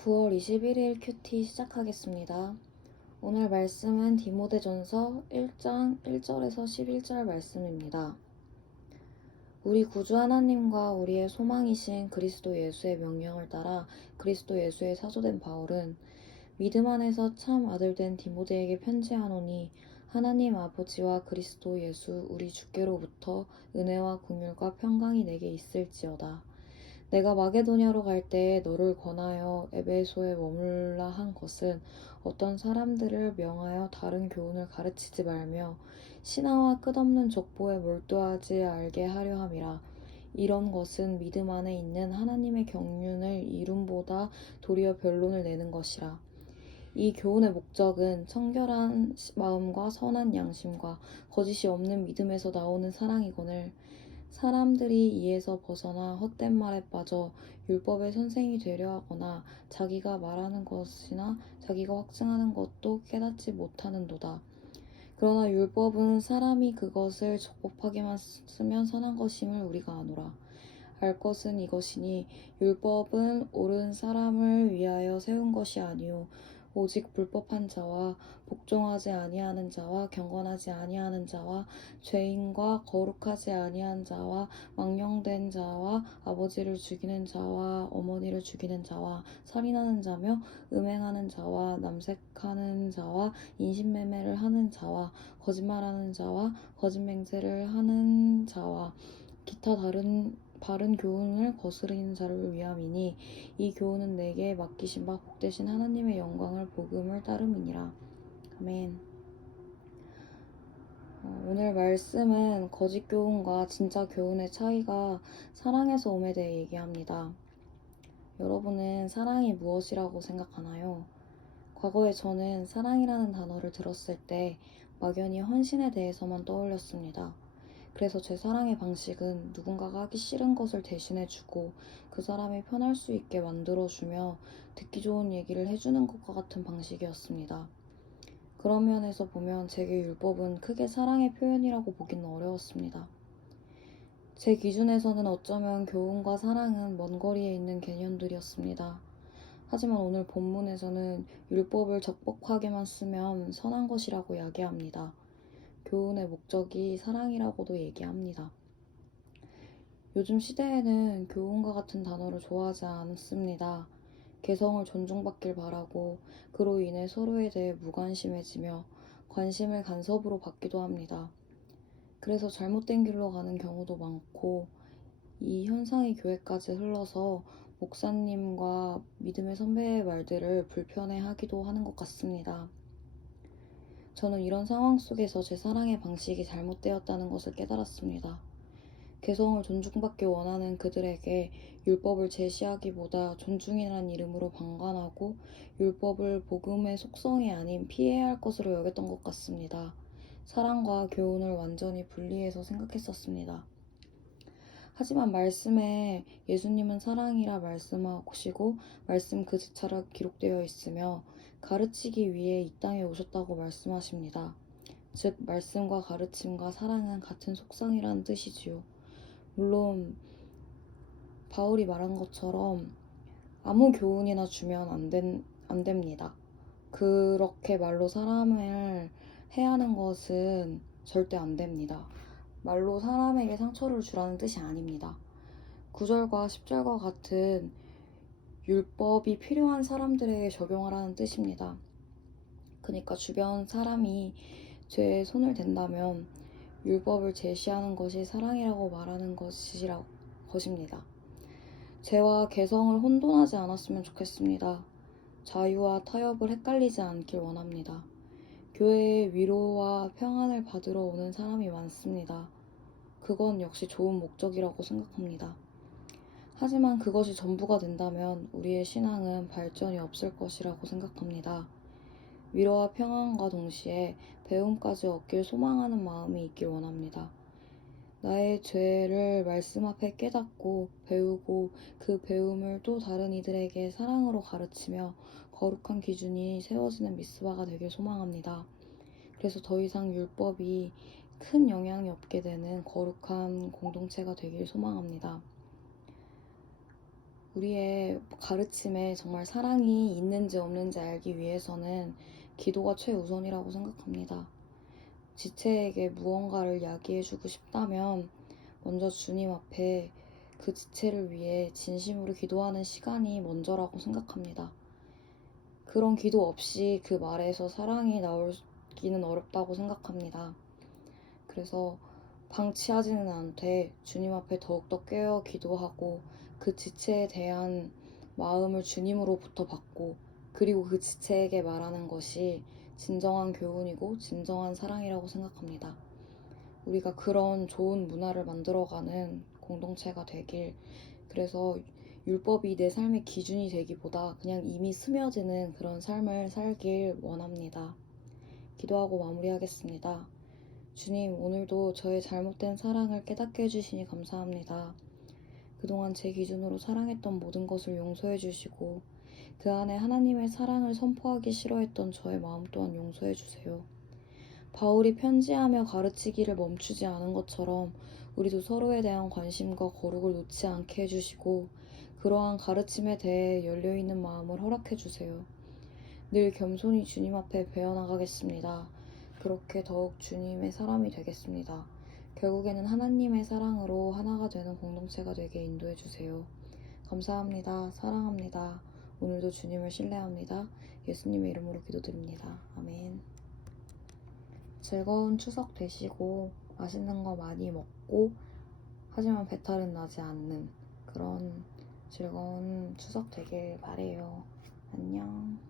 9월 21일 큐티 시작하겠습니다. 오늘 말씀은 디모데전서 1장 1절에서 11절 말씀입니다. 우리 구주 하나님과 우리의 소망이신 그리스도 예수의 명령을 따라 그리스도 예수의 사도된 바울은 믿음 안에서 참 아들된 디모데에게 편지하노니 하나님 아버지와 그리스도 예수 우리 주께로부터 은혜와 긍휼과 평강이 내게 있을지어다. 내가 마게도냐로 갈 때에 너를 권하여 에베소에 머물라 한 것은 어떤 사람들을 명하여 다른 교훈을 가르치지 말며 신화와 끝없는 족보에 몰두하지 알게 하려 함이라. 이런 것은 믿음 안에 있는 하나님의 경륜을 이룸보다 도리어 변론을 내는 것이라. 이 교훈의 목적은 청결한 마음과 선한 양심과 거짓이 없는 믿음에서 나오는 사랑이거늘 사람들이 이에서 벗어나 헛된 말에 빠져 율법의 선생이 되려 하거나 자기가 말하는 것이나 자기가 확증하는 것도 깨닫지 못하는도다. 그러나 율법은 사람이 그것을 적법하게만 쓰면 선한 것임을 우리가 아노라. 알 것은 이것이니 율법은 옳은 사람을 위하여 세운 것이 아니요 오직 불법한 자와 복종하지 아니하는 자와 경건하지 아니하는 자와 죄인과 거룩하지 아니한 자와 망령된 자와 아버지를 죽이는 자와 어머니를 죽이는 자와 살인하는 자며 음행하는 자와 남색하는 자와 인신매매를 하는 자와 거짓말하는 자와 거짓맹세를 하는 자와 기타 다른 바른 교훈을 거스르는 자를 위함이니 이 교훈은 내게 맡기신 바 복되신 하나님의 영광을 복음을 따름이니라. 아멘. 오늘 말씀은 거짓 교훈과 진짜 교훈의 차이가 사랑에서 옴에 대해 얘기합니다. 여러분은 사랑이 무엇이라고 생각하나요? 과거에 저는 사랑이라는 단어를 들었을 때 막연히 헌신에 대해서만 떠올렸습니다. 그래서 제 사랑의 방식은 누군가가 하기 싫은 것을 대신해주고 그 사람이 편할 수 있게 만들어주며 듣기 좋은 얘기를 해주는 것과 같은 방식이었습니다. 그런 면에서 보면 제게 율법은 크게 사랑의 표현이라고 보기는 어려웠습니다. 제 기준에서는 어쩌면 교훈과 사랑은 먼 거리에 있는 개념들이었습니다. 하지만 오늘 본문에서는 율법을 적법하게만 쓰면 선한 것이라고 야기합니다. 교훈의 목적이 사랑이라고도 얘기합니다. 요즘 시대에는 교훈과 같은 단어를 좋아하지 않습니다. 개성을 존중받길 바라고 그로 인해 서로에 대해 무관심해지며 관심을 간섭으로 받기도 합니다. 그래서 잘못된 길로 가는 경우도 많고 이 현상이 교회까지 흘러서 목사님과 믿음의 선배의 말들을 불편해하기도 하는 것 같습니다. 저는 이런 상황 속에서 제 사랑의 방식이 잘못되었다는 것을 깨달았습니다. 개성을 존중받기 원하는 그들에게 율법을 제시하기보다 존중이라는 이름으로 방관하고 율법을 복음의 속성이 아닌 피해야 할 것으로 여겼던 것 같습니다. 사랑과 교훈을 완전히 분리해서 생각했었습니다. 하지만 말씀에 예수님은 사랑이라 말씀하시고 말씀 그 자체로 기록되어 있으며 가르치기 위해 이 땅에 오셨다고 말씀하십니다. 즉 말씀과 가르침과 사랑은 같은 속성이라는 뜻이지요. 물론 바울이 말한 것처럼 아무 교훈이나 주면 안 됩니다. 그렇게 말로 사람을 해하는 것은 절대 안 됩니다. 말로 사람에게 상처를 주라는 뜻이 아닙니다. 9절과 10절과 같은 율법이 필요한 사람들에게 적용하라는 뜻입니다. 그러니까 주변 사람이 죄에 손을 댄다면 율법을 제시하는 것이 사랑이라고 말하는 것입니다. 죄와 개성을 혼돈하지 않았으면 좋겠습니다. 자유와 타협을 헷갈리지 않길 원합니다. 교회에 위로와 평안을 받으러 오는 사람이 많습니다. 그건 역시 좋은 목적이라고 생각합니다. 하지만 그것이 전부가 된다면 우리의 신앙은 발전이 없을 것이라고 생각합니다. 위로와 평안과 동시에 배움까지 얻길 소망하는 마음이 있길 원합니다. 나의 죄를 말씀 앞에 깨닫고 배우고 그 배움을 또 다른 이들에게 사랑으로 가르치며 거룩한 기준이 세워지는 미스바가 되길 소망합니다. 그래서 더 이상 율법이 큰 영향이 없게 되는 거룩한 공동체가 되길 소망합니다. 우리의 가르침에 정말 사랑이 있는지 없는지 알기 위해서는 기도가 최우선이라고 생각합니다. 지체에게 무언가를 야기해주고 싶다면 먼저 주님 앞에 그 지체를 위해 진심으로 기도하는 시간이 먼저라고 생각합니다. 그런 기도 없이 그 말에서 사랑이 나오기는 어렵다고 생각합니다. 그래서 방치하지는 않되 주님 앞에 더욱더 깨어 기도하고 그 지체에 대한 마음을 주님으로부터 받고 그리고 그 지체에게 말하는 것이 진정한 교훈이고 진정한 사랑이라고 생각합니다. 우리가 그런 좋은 문화를 만들어가는 공동체가 되길, 그래서 율법이 내 삶의 기준이 되기보다 그냥 이미 스며드는 그런 삶을 살길 원합니다. 기도하고 마무리하겠습니다. 주님, 오늘도 저의 잘못된 사랑을 깨닫게 해주시니 감사합니다. 그동안 제 기준으로 사랑했던 모든 것을 용서해 주시고 그 안에 하나님의 사랑을 선포하기 싫어했던 저의 마음 또한 용서해 주세요. 바울이 편지하며 가르치기를 멈추지 않은 것처럼 우리도 서로에 대한 관심과 거룩을 놓지 않게 해주시고 그러한 가르침에 대해 열려있는 마음을 허락해 주세요. 늘 겸손히 주님 앞에 배워나가겠습니다. 그렇게 더욱 주님의 사람이 되겠습니다. 결국에는 하나님의 사랑으로 하나가 되는 공동체가 되게 인도해 주세요. 감사합니다. 사랑합니다. 오늘도 주님을 신뢰합니다. 예수님의 이름으로 기도드립니다. 아멘. 즐거운 추석 되시고 맛있는 거 많이 먹고 하지만 배탈은 나지 않는 그런 즐거운 추석 되길 바래요. 안녕.